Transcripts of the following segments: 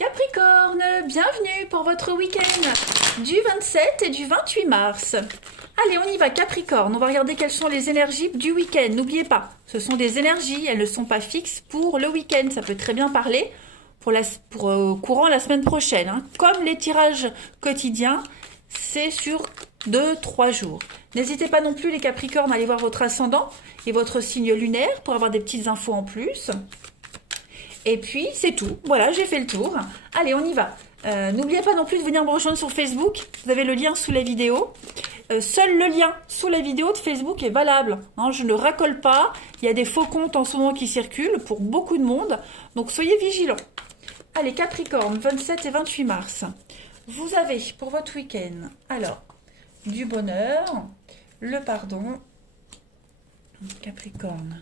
Capricorne, bienvenue pour votre week-end du 27 et du 28 mars. Allez, on y va Capricorne, on va regarder quelles sont les énergies du week-end. N'oubliez pas, ce sont des énergies, elles ne sont pas fixes pour le week-end. Ça peut très bien parler pour courant la semaine prochaine. Hein. Comme les tirages quotidiens, c'est sur 2-3 jours. N'hésitez pas non plus les Capricornes à aller voir votre ascendant et votre signe lunaire pour avoir des petites infos en plus. Et puis, c'est tout. Voilà, j'ai fait le tour. Allez, on y va. N'oubliez pas non plus de venir me rejoindre sur Facebook. Vous avez le lien sous la vidéo. Seul le lien sous la vidéo de Facebook est valable. Hein, je ne racole pas. Il y a des faux comptes en ce moment qui circulent pour beaucoup de monde. Donc, soyez vigilants. Allez, Capricorne, 27 et 28 mars. Vous avez pour votre week-end, alors, du bonheur, le pardon, Capricorne.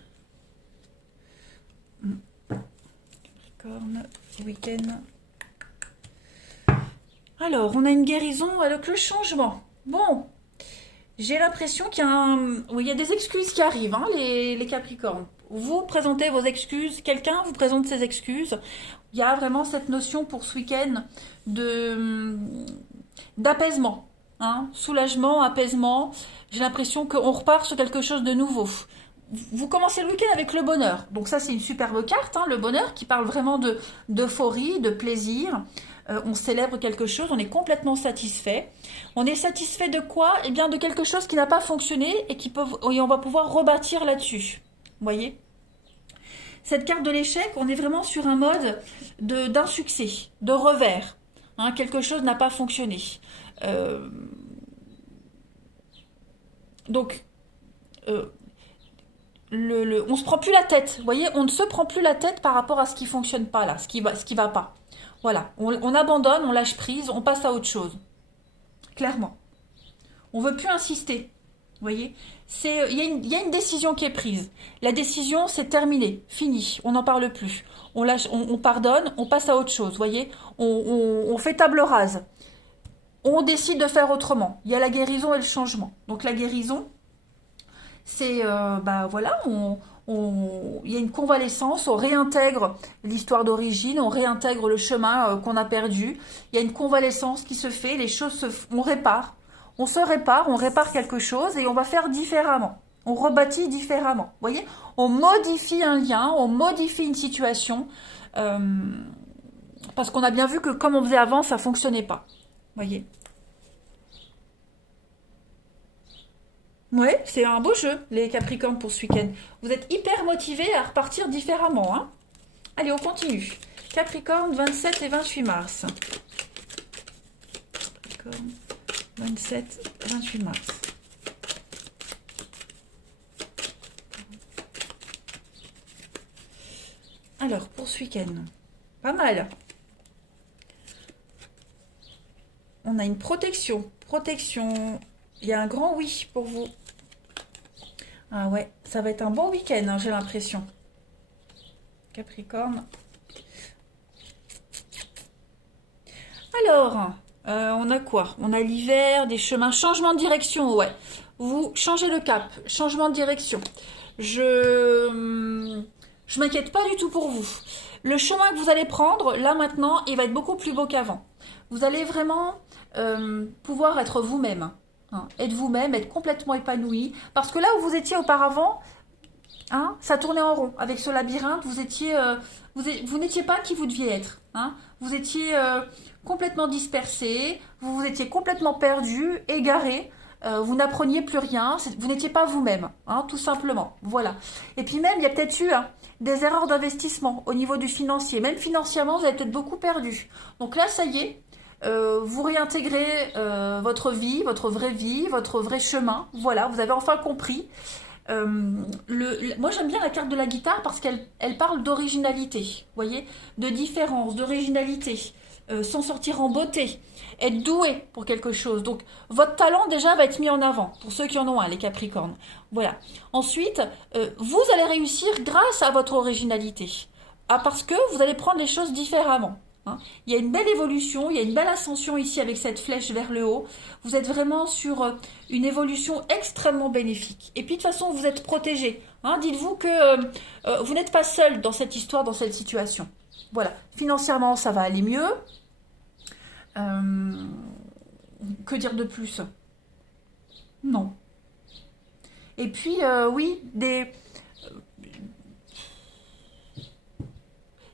Week-end. Alors, on a une guérison avec le changement. Bon, j'ai l'impression qu'il y a des excuses qui arrivent, hein, les Capricornes. Vous présentez vos excuses, quelqu'un vous présente ses excuses. Il y a vraiment cette notion pour ce week-end d'apaisement, hein, soulagement, apaisement. J'ai l'impression qu'on repart sur quelque chose de nouveau. Vous commencez le week-end avec le bonheur. Donc ça, c'est une superbe carte, hein, le bonheur, qui parle vraiment d'euphorie, de plaisir. On célèbre quelque chose, on est complètement satisfait. On est satisfait de quoi? Eh bien, de quelque chose qui n'a pas fonctionné et on va pouvoir rebâtir là-dessus. Vous voyez? Cette carte de l'échec, on est vraiment sur un mode d'insuccès, de revers. Hein, quelque chose n'a pas fonctionné. Donc... on se prend plus la tête, vous voyez, on ne se prend plus la tête par rapport à ce qui fonctionne pas là, ce qui va pas. Voilà, on abandonne, on lâche prise, on passe à autre chose. Clairement. On veut plus insister. Vous voyez, il y a une décision qui est prise. La décision, c'est terminé, fini, on n'en parle plus. On lâche, on pardonne, on passe à autre chose, vous voyez. On fait table rase. On décide de faire autrement. Il y a la guérison et le changement. Donc la guérison, c'est, voilà, il y a une convalescence, on réintègre l'histoire d'origine, on réintègre le chemin qu'on a perdu. Il y a une convalescence qui se fait, les choses on répare. On se répare, on répare quelque chose et on va faire différemment. On rebâtit différemment. Vous voyez, on modifie un lien, on modifie une situation parce qu'on a bien vu que comme on faisait avant, ça ne fonctionnait pas. Vous voyez. Ouais, c'est un beau jeu, les Capricornes, pour ce week-end. Vous êtes hyper motivés à repartir différemment. Hein. Allez, on continue. Capricorne, 27 et 28 mars. Capricorne, 27, 28 mars. Alors, pour ce week-end, pas mal. On a une protection. Protection. Il y a un grand oui pour vous. Ah ouais, ça va être un bon week-end, hein, j'ai l'impression. Capricorne. Alors, on a quoi? On a l'hiver, des chemins, changement de direction, ouais. Vous changez le cap, changement de direction. Je m'inquiète pas du tout pour vous. Le chemin que vous allez prendre, là maintenant, il va être beaucoup plus beau qu'avant. Vous allez vraiment pouvoir être vous-même. Hein, être vous-même, être complètement épanoui. Parce que là où vous étiez auparavant, hein, ça tournait en rond. Avec ce labyrinthe, vous n'étiez pas qui vous deviez être. Hein. Vous étiez complètement dispersé, vous étiez complètement perdu, égaré. Vous n'appreniez plus rien, vous n'étiez pas vous-même, hein, tout simplement. Voilà. Et puis même, il y a peut-être eu des erreurs d'investissement au niveau du financier. Même financièrement, vous avez peut-être beaucoup perdu. Donc là, ça y est. Vous réintégrez votre vie, votre vrai chemin. Voilà, vous avez enfin compris. Moi, j'aime bien la carte de la guitare parce qu'elle parle d'originalité, vous voyez, de différence, d'originalité, s'en sortir en beauté, être doué pour quelque chose. Donc, votre talent déjà va être mis en avant pour ceux qui en ont un, les Capricornes. Voilà. Ensuite, vous allez réussir grâce à votre originalité, parce que vous allez prendre les choses différemment. Il y a une belle évolution, il y a une belle ascension ici avec cette flèche vers le haut. Vous êtes vraiment sur une évolution extrêmement bénéfique. Et puis de toute façon, vous êtes protégé. Hein, dites-vous que vous n'êtes pas seul dans cette histoire, dans cette situation. Voilà, financièrement, ça va aller mieux. Que dire de plus? Non. Et puis, oui,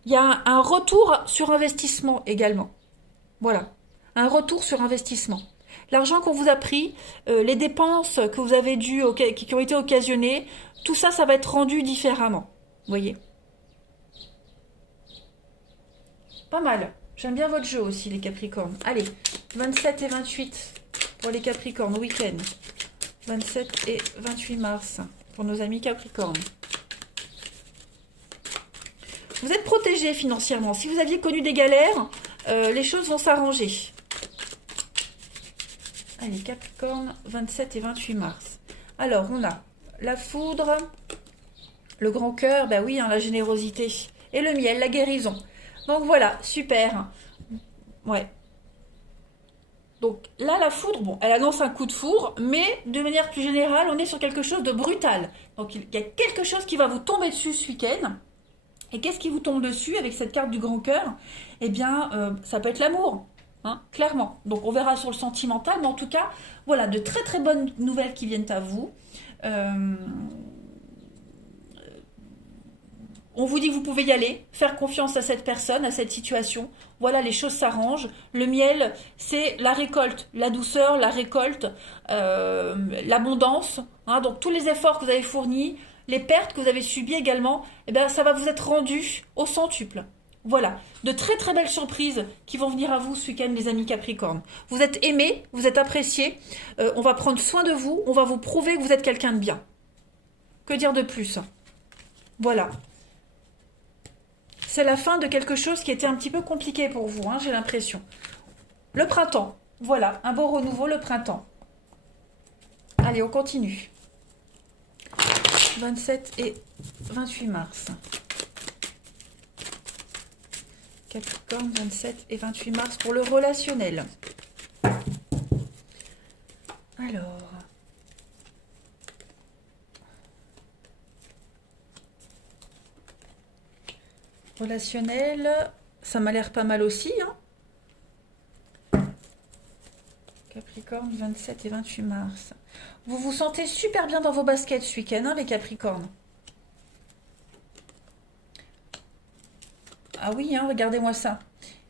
il y a un retour sur investissement également. Voilà, un retour sur investissement. L'argent qu'on vous a pris, les dépenses que vous avez dues, qui ont été occasionnées, tout ça, ça va être rendu différemment. Vous voyez? Pas mal. J'aime bien votre jeu aussi, les Capricornes. Allez, 27 et 28 pour les Capricornes, week-end. 27 et 28 mars pour nos amis Capricornes. Vous êtes protégés financièrement. Si vous aviez connu des galères, les choses vont s'arranger. Allez, Capricorne, 27 et 28 mars. Alors, on a la foudre, le grand cœur, bah oui, hein, la générosité. Et le miel, la guérison. Donc voilà, super. Ouais. Donc là, la foudre, bon, elle annonce un coup de foudre, mais de manière plus générale, on est sur quelque chose de brutal. Donc il y a quelque chose qui va vous tomber dessus ce week-end. Et qu'est-ce qui vous tombe dessus avec cette carte du grand cœur? Eh bien, ça peut être l'amour, hein, clairement. Donc on verra sur le sentimental, mais en tout cas, voilà, de très très bonnes nouvelles qui viennent à vous. On vous dit que vous pouvez y aller, faire confiance à cette personne, à cette situation. Voilà, les choses s'arrangent. Le miel, c'est la récolte, la douceur, la récolte, l'abondance. Hein, donc tous les efforts que vous avez fournis, les pertes que vous avez subies également, eh bien, ça va vous être rendu au centuple. Voilà, de très très belles surprises qui vont venir à vous ce week-end, les amis Capricorne. Vous êtes aimés, vous êtes appréciés, on va prendre soin de vous, on va vous prouver que vous êtes quelqu'un de bien. Que dire de plus? Voilà. C'est la fin de quelque chose qui était un petit peu compliqué pour vous, hein, j'ai l'impression. Le printemps, voilà, un beau renouveau, le printemps. Allez, on continue. 27 et 28 mars. Capricorne, 27 et 28 mars pour le relationnel. Alors... relationnel, ça m'a l'air pas mal aussi. Hein. Capricorne, 27 et 28 mars. Vous vous sentez super bien dans vos baskets ce week-end, hein, les Capricornes. Ah oui, hein, regardez-moi ça.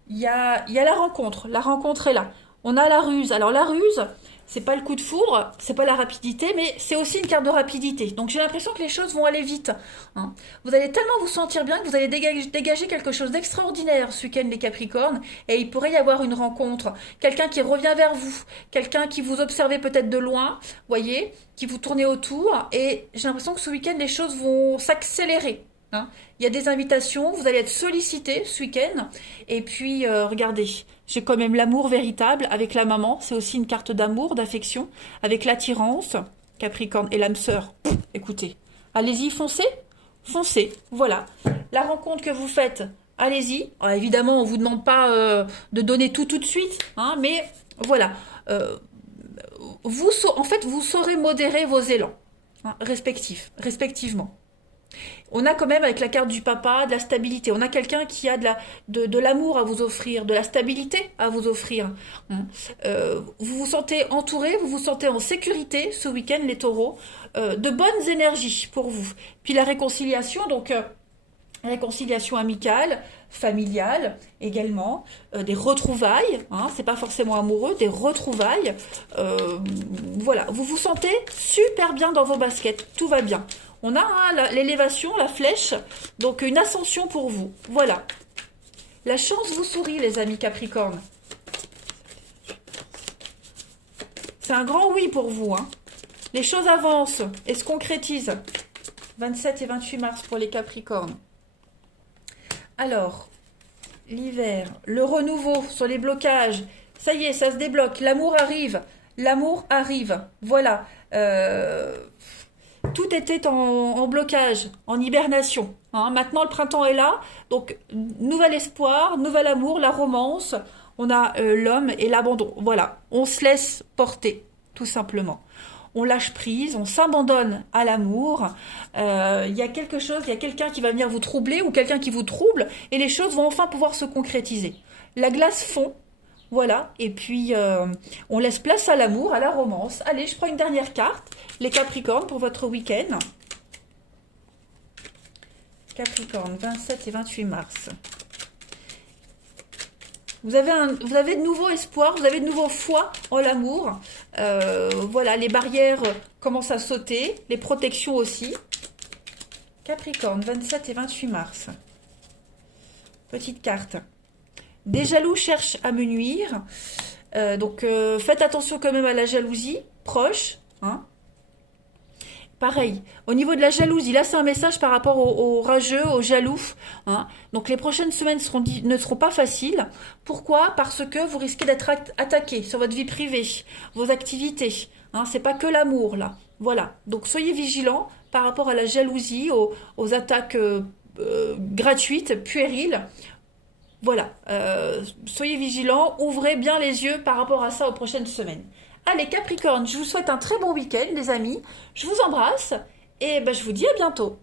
Il y a la rencontre est là. On a la ruse. Alors la ruse, c'est pas le coup de foudre, c'est pas la rapidité, mais c'est aussi une carte de rapidité. Donc j'ai l'impression que les choses vont aller vite. Hein. Vous allez tellement vous sentir bien que vous allez dégager quelque chose d'extraordinaire ce week-end, les Capricornes, et il pourrait y avoir une rencontre. Quelqu'un qui revient vers vous, quelqu'un qui vous observait peut-être de loin, voyez, qui vous tournez autour, et j'ai l'impression que ce week-end, les choses vont s'accélérer. Hein. Il y a des invitations, vous allez être sollicité ce week-end. Et puis, regardez, j'ai quand même l'amour véritable avec la maman. C'est aussi une carte d'amour, d'affection, avec l'attirance, Capricorne, et l'âme sœur. Écoutez, allez-y, foncez, foncez. Voilà, la rencontre que vous faites, allez-y. Évidemment, on ne vous demande pas de donner tout de suite, hein, mais voilà. En fait, vous saurez modérer vos élans, hein, respectivement. On a quand même avec la carte du papa de la stabilité. On a quelqu'un qui a de l'amour à vous offrir, de la stabilité à vous offrir. Vous vous sentez entouré, vous vous sentez en sécurité ce week-end, les taureaux. De bonnes énergies pour vous. Puis la réconciliation, donc réconciliation amicale, familiale également, des retrouvailles, hein, c'est pas forcément amoureux, des retrouvailles. Voilà, vous vous sentez super bien dans vos baskets, tout va bien. On a hein, l'élévation, la flèche, donc une ascension pour vous. Voilà. La chance vous sourit, les amis Capricorne. C'est un grand oui pour vous. Hein. Les choses avancent et se concrétisent. 27 et 28 mars pour les Capricornes. Alors, l'hiver, le renouveau sur les blocages. Ça y est, ça se débloque. L'amour arrive. L'amour arrive. Voilà. Tout était en blocage, en hibernation. Hein. Maintenant, le printemps est là. Donc, nouvel espoir, nouvel amour, la romance. On a l'homme et l'abandon. Voilà, on se laisse porter, tout simplement. on lâche prise, on s'abandonne à l'amour. Il y a quelque chose, il y a quelqu'un qui va venir vous troubler ou quelqu'un qui vous trouble et les choses vont enfin pouvoir se concrétiser. La glace fond, voilà, et puis on laisse place à l'amour, à la romance. Allez, je prends une dernière carte, les Capricornes pour votre week-end. Capricorne, 27 et 28 mars. Vous avez de nouveaux espoirs, vous avez de nouveau foi en l'amour. Voilà, les barrières commencent à sauter, les protections aussi. Capricorne, 27 et 28 mars. Petite carte. Des jaloux cherchent à me nuire. Donc faites attention quand même à la jalousie proche. Hein. Pareil, au niveau de la jalousie, là c'est un message par rapport aux rageux, aux jaloux. Hein. Donc les prochaines semaines ne seront pas faciles. Pourquoi? Parce que vous risquez d'être attaqué sur votre vie privée, vos activités. Hein. C'est pas que l'amour là. Voilà, donc soyez vigilants par rapport à la jalousie, aux attaques gratuites, puériles. Voilà, soyez vigilants, ouvrez bien les yeux par rapport à ça aux prochaines semaines. Allez Capricorne, je vous souhaite un très bon week-end les amis, je vous embrasse et ben, je vous dis à bientôt.